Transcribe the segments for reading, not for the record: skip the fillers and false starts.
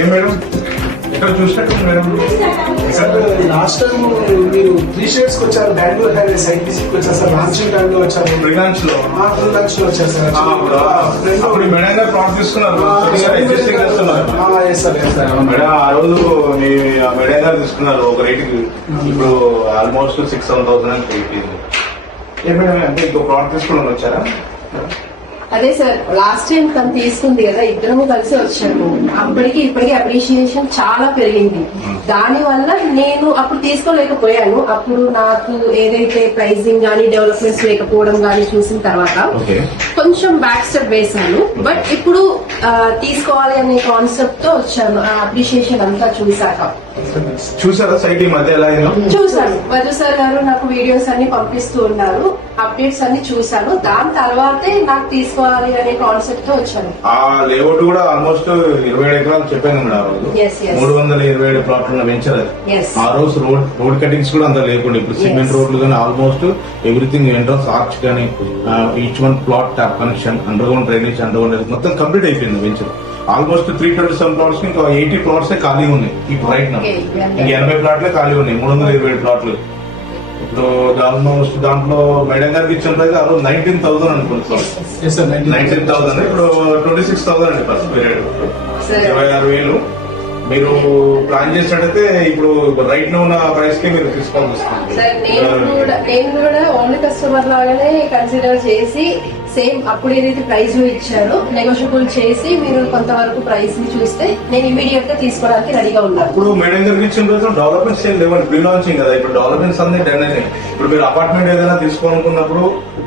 ఏం మేడం ఎక్కడ చూసినట్టు మేడం? లాస్ట్ టైం మీరు 3 స్టేట్స్ వచ్చారు. బెంగళూరు హైవే సైట్ విజిట్ వచ్చారు సార్. లాంచింగ్ టైమ్ లో వచ్చారు. ఫ్రీలాన్స్ లో వచ్చారు సార్. అప్పుడు మేడం గారు ప్లాట్ తీసుకున్నారు. మేడం ఆ రోజు మీ మేడం గారు తీసుకున్నారు ఒక రేటుకి. ఇప్పుడు ఆల్మోస్ట్ 6,000 అని అయిపోయింది. ఏ మేడం అంటే ఇంకో ప్లాట్ తీసుకుని వచ్చారా? అదే సార్, లాస్ట్ టైం తను తీసుకుంది కదా, ఇద్దరము కలిసి వచ్చాము. అప్పటికి ఇప్పటికి అప్రిషియేషన్ చాలా పెరిగింది. దాని వల్ల నేను అప్పుడు తీసుకోలేకపోయాను. అప్పుడు నాకు ఏదైతే ప్రైజింగ్ గానీ డెవలప్మెంట్స్ లేకపోవడం గానీ చూసిన తర్వాత కొంచెం బ్యాక్ స్టెప్ వేశాను. బట్ ఇప్పుడు తీసుకోవాలి అనే కాన్సెప్ట్ తో వచ్చాను. ఆ అప్రిషియేషన్ అంతా చూసాక. చూసారా సైట్ ఈ మధ్య ఎలా అయిందో? చూసాను. మధు సార్ గారు నాకు వీడియోస్ అన్ని పంపిస్తూ ఉన్నారు. అప్డేట్స్ అన్ని చూసాను. దాని తర్వాతే నాకు తీసుకోవాలి అనే కాన్సెప్ట్ తో వచ్చాను. ఆ లేఅవుట్ కూడా ఆల్మోస్ట్ 27 ఎకరాలు చెప్పాను మేడం. ఆ రోజు 327 ప్లాట్లు పెంచారు. ఆ రోజు రోడ్ కటింగ్స్ కూడా అంత లేకుండా ఇప్పుడు సిమెంట్ రోడ్లు కానీ ఆల్మోస్ట్ ఎవ్రీథింగ్ ఎంట్రన్స్ ఆర్చ్ కానీ each one plot tap connection under ground drainage under ground మొత్తం కంప్లీట్ అయిపోయింది వెంచర్. ఆల్మోస్ట్ 327 ప్లాట్స్ ఇంకా 80 ప్లాట్స్ ఖాళీ ఉన్నాయి ఇప్పుడు రైట్ నా. ఇంకా 80 ప్లాట్లే ఖాళీ ఉన్నాయి. 327 ప్లాట్లు. ఇప్పుడు ఆల్మోస్ట్ దాంట్లో మేడం గారికి ఇచ్చిన ప్రైస్ ఆ రోజు 19,000 అనుకుంటున్నాం. 19,000 ఇప్పుడు 26,000 అండి ఫస్ట్ పీరియడ్. 26,000 మీరు ప్లాన్ చేసినట్టయితే ఇప్పుడు రైట్ లో ఉన్న ప్రైస్ కి మీరు తీసుకోవాల్సి వస్తుంది. నేను కూడా ఓన్లీ కస్టమర్ లాగానే కన్సిడర్ చేసి సేమ్ అప్పుడు ఏదైతే ప్రైస్ ఇచ్చారో నెగోషియబుల్ చేసి మీరు కొంతవరకు ప్రైస్ ని చూస్తే నేను ఇమీడియట్ గా తీసుకోవడానికి రెడీగా ఉన్నాను. ఇప్పుడు మేడం గారికి ఇచ్చిన రోజు డెవలప్మెంట్స్ ఏం లేవండి. ప్రీ లాంచింగ్ కదా. ఇప్పుడు డెవలప్మెంట్స్ అన్ని డన్ అయినాయి. ఇప్పుడు మీరు అపార్ట్మెంట్ ఏదైనా తీసుకోవాలనుకున్నప్పుడు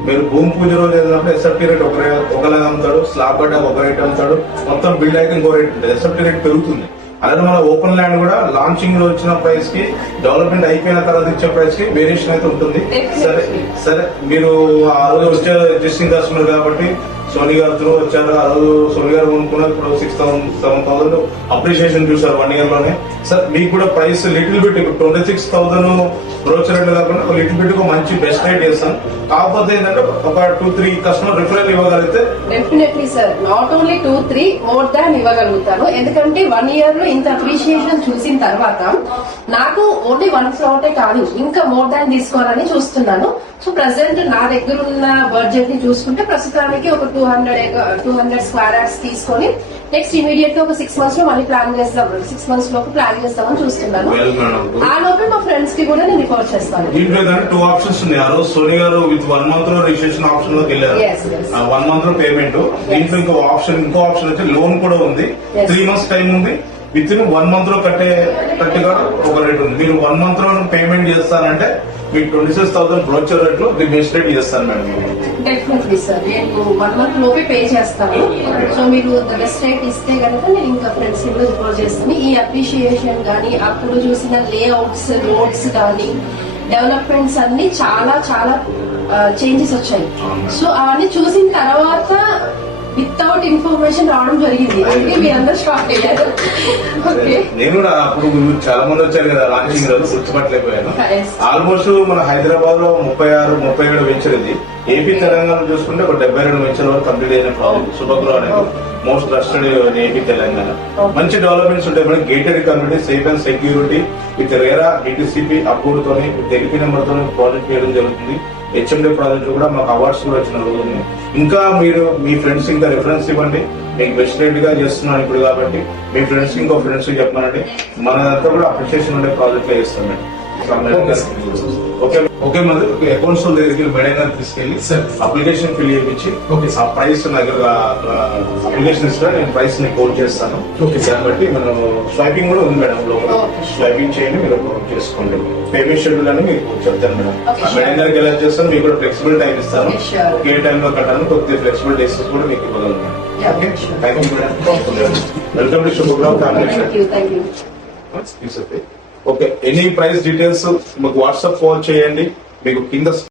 మీరు భూమి పూజ రోజు ఏదైనా ఎస్ఎఫ్టీ రేట్ ఒకలాగా అమ్ముతాడు, స్లాబ్ పడ్డా ఒక రేట్ అమ్ముతాడు, మొత్తం బిల్డ్ అయితే ఇంకో రేట్ ఉంటుంది. ఎస్ఎఫ్టీ రేట్ పెరుగుతుంది. అలాగే మన ఓపెన్ ల్యాండ్ కూడా లాంచింగ్ లో వచ్చిన ప్రైస్ కి డెవలప్మెంట్ అయిపోయిన తర్వాత ఇచ్చే ప్రైస్ కి వేరియేషన్ అయితే ఉంటుంది. సరే మీరు ఆ రోజు వచ్చే ఎగ్జిస్టింగ్ కస్టమర్ కాబట్టి సోని గారితో వచ్చారు. ఆ రోజు సోని గారు కొనుక్కున్నారు. ఇప్పుడు 6,000-7,000 అప్రిషియేషన్ చూసారు 1 year లోనే. సార్ మీకు కూడా ప్రైస్ లిటిల్ బిట్ ఇప్పుడు 26,000 బ్రోచర్ రేట్లు కాకుండా ఒక లిటిల్ బిట్ మంచి బెస్ట్ రేట్ చేస్తాను. కాకపోతే ఏంటంటే ఒక 2-3 కస్టమర్ రిఫరల్ ఇవ్వగలిగితే definitely sir, not only 2-3 more than ఇవ్వగలుగుతాను. ఎందుకంటే 1 year లో ఇంత అప్రిషియేషన్ చూసిన తర్వాత నాకు ఓన్లీ 1 ప్లాటే కాదు ఇంకా మోర్ దాన్ తీసుకోవాలని చూస్తున్నాను. సో ప్రెసెంట్ నా దగ్గర ఉన్న బడ్జెట్ ని చూసుకుంటే ప్రస్తుతానికి ఒక 200 స్క్వేర్ యార్డ్స్ తీసుకొని నెక్స్ట్ ఇమీడియట్ గా ఒక 6 months లో మళ్ళీ ప్లాన్ చేస్తాం. 6 months లోపు ప్లాన్ చేస్తామని చూస్తున్నాను. ఆ లోపల మా ఫ్రెండ్స్ కి కూడా నేను రికార్డ్ చేస్తాను. దీంట్లో 2 ఆప్షన్స్ ఉన్నాయి. ఆ రోజు సోని గారు విత్ 1 month లో రిజిస్ట్రేషన్ ఆప్షన్ లోకి వెళ్ళారు. 1 month లో పేమెంట్. దీంట్లో ఇంకో ఆప్షన్ వచ్చి లోన్ కూడా ఉంది. 3 months టైం ఉంది. విత్ ఇన్ 1 month లో కట్టేగా ఒక రేట్ ఉంది. మీరు 1 month లో పేమెంట్ చేస్తానంటే మీకు 26,000 బ్రోచర్ రేట్ లో బెస్ట్ రేట్ చేస్తాను మేడం. డెఫినెట్లీ సార్, నేను 1 month లోపే పే చేస్తాను. సో మీరు బెస్ట్ రేట్ ఇస్తే కనుక నేను ఇంకా ఫ్రెండ్స్ కూడా రిపోర్ట్ చేస్తాను. ఈ అప్రిషియేషన్ కానీ అప్పుడు చూసిన లేఅవుట్స్ రోడ్స్ కానీ డెవలప్మెంట్స్ అన్ని చాలా చాలా చేంజెస్ వచ్చాయి. సో అవన్నీ చూసిన తర్వాత వితౌట్ ఇన్ఫర్మేషన్ రావడం జరిగింది. అంటే మీరందరూ షాక్ అయ్యారు. నేను కూడా అప్పుడు చాలా మంది వచ్చారు కదా లాంచింగ్ రోజు గుర్తుపట్టలేకపోయాను. ఆల్మోస్ట్ మన హైదరాబాద్ లో 36-37 వెంచర్ ఇది. ఏపీ తెలంగాణ చూసుకుంటే ఒక 72 వెంచర్ వరకు కంప్లీట్ అయిన ప్రాజెక్ట్ శుభగ్రహ అనేది మోస్ట్ ట్రస్టెడ్ ఏపీ తెలంగాణ. మంచి డెవలప్మెంట్స్ ఉంటాయి madam. Gated community, safe and security with RERA DTCP approve తోని ఎల్పీ నెంబర్ తోని ప్రాజెక్ట్ చేయడం జరుగుతుంది. హెచ్ఎండి ప్రాజెక్ట్ కూడా మాకు అవార్డ్స్ కూడా వచ్చిన రోజు ఉన్నాయి. ఇంకా మీరు మీ ఫ్రెండ్స్ ఇంకా రిఫరెన్స్ ఇవ్వండి. మీకు బెస్ట్ రేట్ గా చేస్తున్నాను ఇప్పుడు కాబట్టి మీ ఫ్రెండ్స్ ఇంకో ఫ్రెండ్స్ చెప్పానండి. మనదంతా కూడా అప్రిషియేషన్ ఉండే ప్రాజెక్ట్ లో చేస్తాం మేడం. ఓకే మరి అకౌంట్స్ దగ్గరికి మేడం గారు తీసుకెళ్లి అప్లికేషన్ ఫిల్ చేయించి ఆ ప్రైస్ నాకు అప్లికేషన్ ఇస్తా నేను ప్రైస్ ని కోట్ చేస్తాను. దాన్ని బట్టి మనం స్వైపింగ్ కూడా ఉంది మేడం. లోపల స్వైపింగ్ చేయండి, మీరు చేసుకోండి. పేమెంట్ షెడ్యూల్ అని మీకు చెప్తాను మేడం. మేడం గారికి ఎలా చేస్తాను మీకు కూడా ఫ్లెక్సిబుల్ టైం ఇస్తాను. ఏ టైంలో కట్టాను కొద్దిగా ఫ్లెక్సిబుల్ డేస్ కూడా మీకు ఇవ్వగలను. Okay, thank you madam. Welcome to Shubhagraha family. Okay, any price details మాకు వాట్సాప్ కాల్ చేయండి. మీకు కింద